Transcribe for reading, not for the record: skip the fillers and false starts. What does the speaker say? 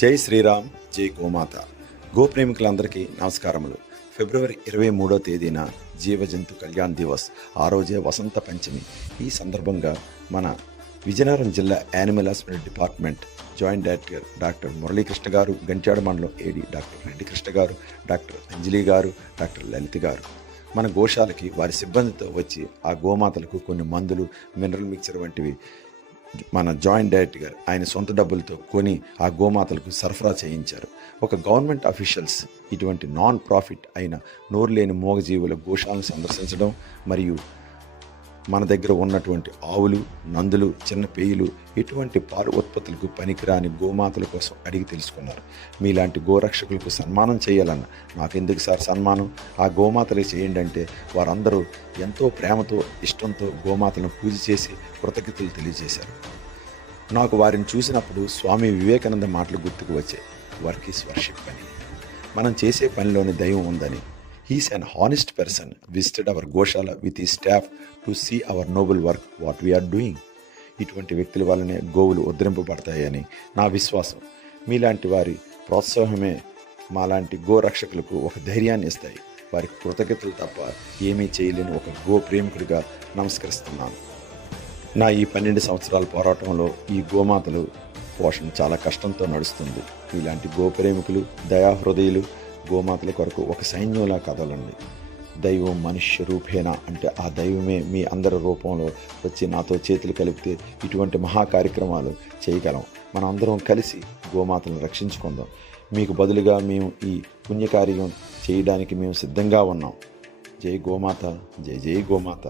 జై శ్రీరామ్, జై గోమాత. గోప్రేమికులందరికీ నమస్కారములు. ఫిబ్రవరి 23వ తేదీన జీవ జంతు కళ్యాణ్ దివస్. ఆ రోజే వసంత పంచమి. ఈ సందర్భంగా మన విజయనగరం జిల్లా animal husbandry department joint director doctor Muralikrishna గారు, గంట్యాడ మండలం ఏడి డాక్టర్ రెడ్డి కృష్ణ గారు, డాక్టర్ అంజలి గారు, డాక్టర్ లలిత గారు మన గోశాలకి వారి సిబ్బందితో వచ్చి ఆ గోమాతలకు కొన్ని మందులు, మినరల్ మిక్చర్ వంటివి మన జాయింట్ డైరెక్టర్ గారు ఆయన సొంత డబ్బులతో కొని ఆ గోమాతలకు సరఫరా చేయించారు. ఒక గవర్నమెంట్ అఫీషియల్స్ ఇటువంటి నాన్ ప్రాఫిట్ అయిన నోరు లేని మూగజీవుల గోశాలను సందర్శించడం, మరియు మన దగ్గర ఉన్నటువంటి ఆవులు, నందులు, చిన్న పేయులు ఎటువంటి పాలు ఉత్పత్తులకు పనికిరాని గోమాతల కోసం అడిగి తెలుసుకున్నారు. మీలాంటి గోరక్షకులకు సన్మానం చేయాలన్న, నాకెందుకు సార్ సన్మానం, ఆ గోమాతలు చేయండి అంటే వారందరూ ఎంతో ప్రేమతో, ఇష్టంతో గోమాతలను పూజ చేసి కృతజ్ఞతలు తెలియజేశారు. నాకు వారిని చూసినప్పుడు స్వామి వివేకానంద మాటలు గుర్తుకు వచ్చాయి. వర్క్ ఈస్ వర్షిప్ అని. మనం చేసే పనిలోని దైవం ఉందని. He's an honest person, visited our Goshala with his staff to see our noble work, what we are doing. ఇటువంటి వ్యక్తుల వల్లనే గోవులు ఉద్ధరింపబడతాయని నా విశ్వాసం. మీలాంటి వారి ప్రోత్సాహమే మాలాంటి గోరక్షకులకు ఒక ధైర్యాన్ని ఇస్తాయి. వారికి కృతజ్ఞతలు తప్ప ఏమీ చేయలేని ఒక గో ప్రేమికుడిగా నమస్కరిస్తున్నాను. నా ఈ 12 సంవత్సరాల పోరాటంలో ఈ గోమాతలు పోషణ చాలా కష్టంతో నడుస్తుంది. ఇలాంటి గోప్రేమికులు, దయాహృదయులు గోమాతల కొరకు ఒక సైన్యంలా కదలండి. దైవం మనుష్య రూపేణ అంటే ఆ దైవమే మీ అందరి రూపంలో వచ్చి నాతో చేతులు కలిపితే ఇటువంటి మహా కార్యక్రమాలు చేయగలం. మనం అందరం కలిసి గోమాతలను రక్షించుకుందాం. మీకు బదులుగా మేము ఈ పుణ్యకార్యం చేయడానికి మేము సిద్ధంగా ఉన్నాం. జై గోమాత, జై జై గోమాత.